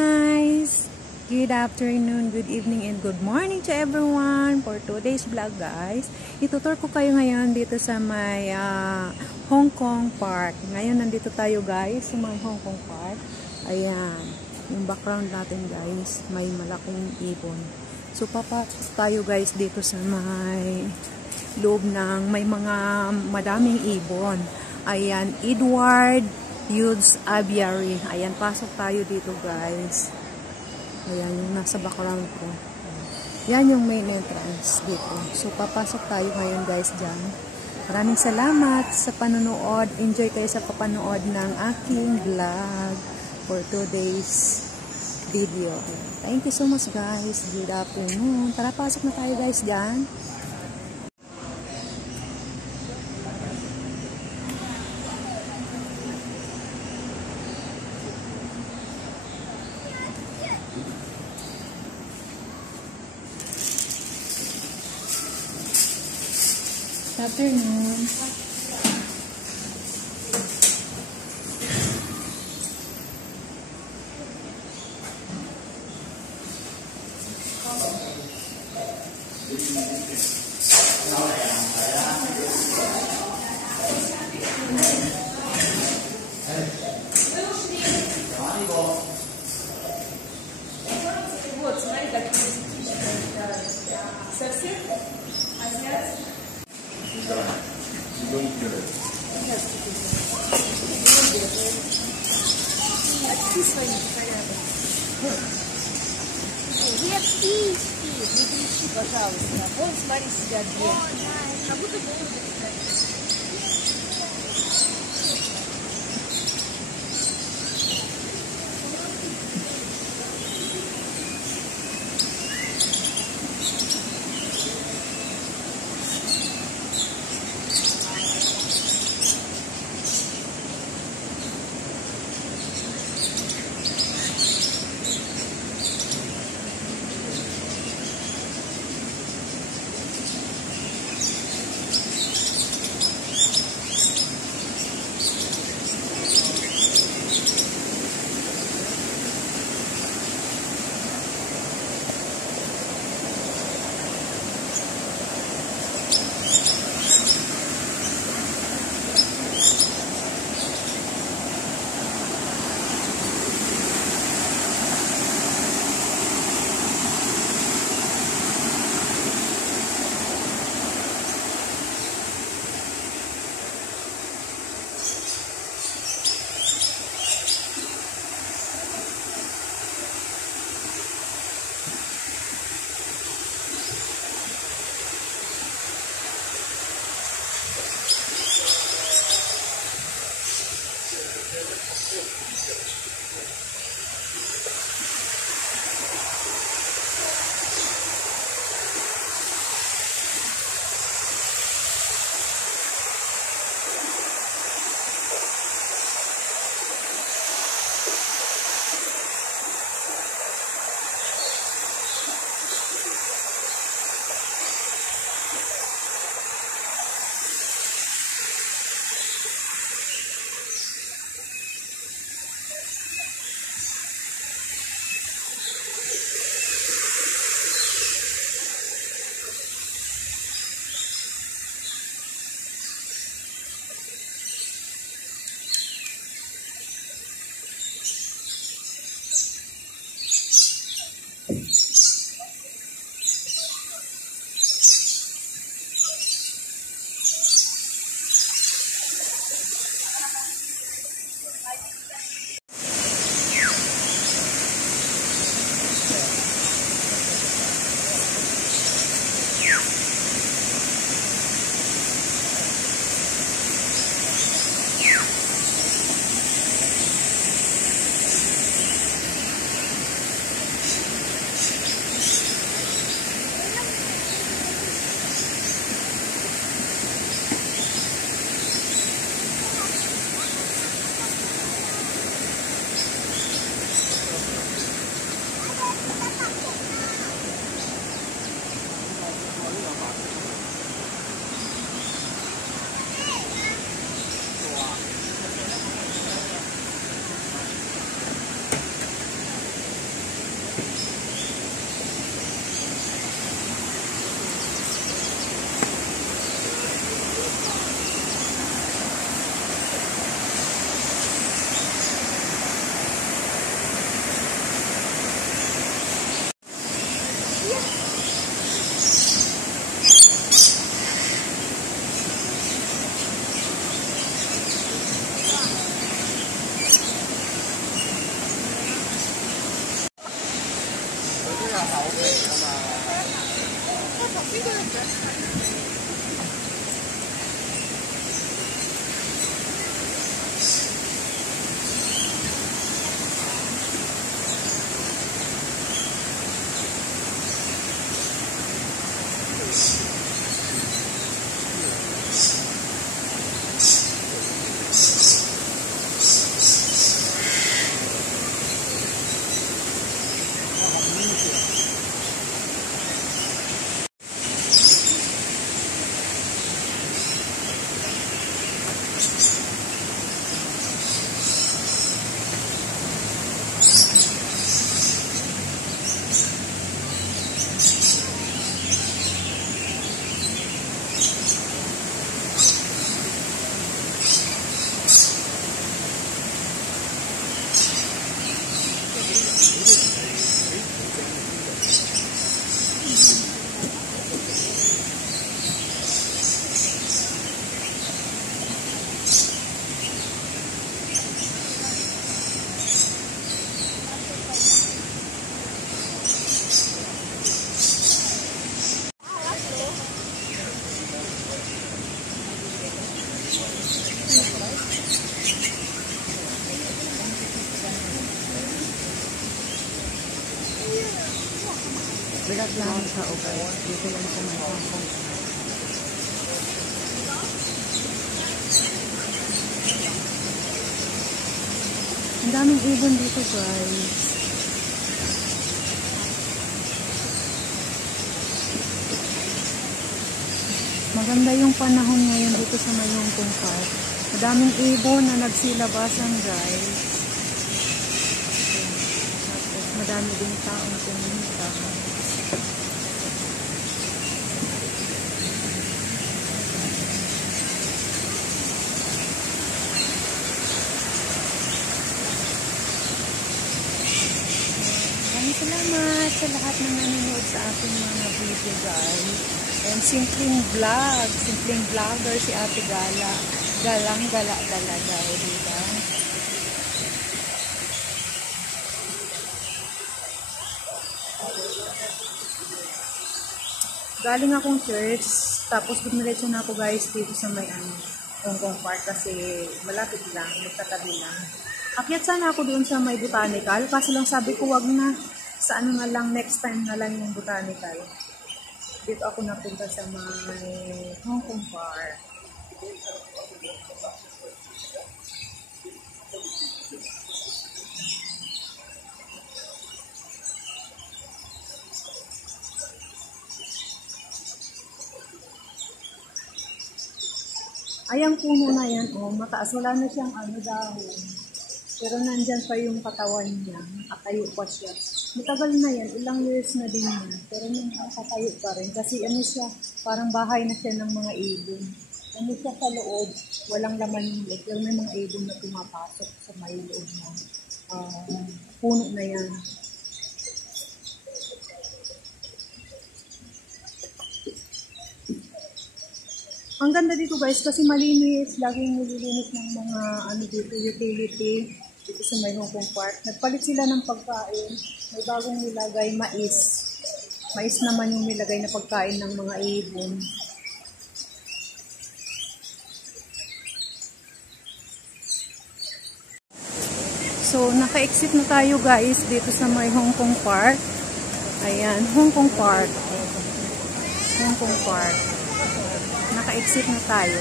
guys! Good afternoon, good evening, and good morning to everyone for today's vlog guys. Itutur ko kayo ngayon dito sa may Hong Kong Park. Ngayon nandito tayo guys sa may Hong Kong Park. Ayan, yung background natin guys, may malaking ibon. So papasok tayo guys dito sa may loob ng may mga madaming ibon. Ayan, Edward Youths Aviary. Ayan, pasok tayo dito guys. Ayan, yung nasa background ko. Yan yung main entrance dito. So, papasok tayo ngayon guys dyan. Maraming salamat sa panonood. Enjoy kayo sa papanood ng aking vlog for today's video. Thank you so much guys. Good afternoon. Tara, pasok na tayo guys dyan. Afternoon. Пожалуйста, вон, смотри, сидят две. Как будто бы Bilat lang siya, okay. Dito lang sa may Hong Kong. Ang daming ibon dito, guys. Maganda yung panahon ngayon dito sa may Hong Kong Park. Madaming ibon na nagsilabasan, guys. Tapos madami din taong pumunta. Salamat sa lahat ng nanonood sa aking mga video, guys. And simpleng vlogger si Ate Gala. Galang-gala talaga, diba? Galing akong church, tapos dumiretso na ako, guys, dito sa may Hong Kong Park kasi malapit lang, magtatabi lang. Akyat sana ako doon sa may botanical, kasi lang sabi ko wag na. Sa ano na lang, next time na lang yung botanical. Dito ako napunta sa may Hong Kong Park. Ay, ang puno na yan, oh, mataas. Wala na siyang dahon. Pero nandyan pa yung katawan niya. Nakatayo pa siya. Matagal na yan. Ilang years na din yan. Pero nakatayo pa rin. Kasi ano siya, parang bahay na siya ng mga ibon. Ano siya sa loob. Walang laman yung loob. Pero may mga ibon na pumapasok sa may loob ng puno na yan. Ang ganda dito, guys, kasi malinis. Laging nililinis ng mga dito, utility. Dito sa may Hong Kong Park. Nagpalit sila ng pagkain. May bagong nilagay, mais. Mais naman yung nilagay na pagkain ng mga ibon. So, naka-exit na tayo, guys, dito sa may Hong Kong Park. Ayan, Hong Kong Park. Hong Kong Park. Naka-exit na tayo.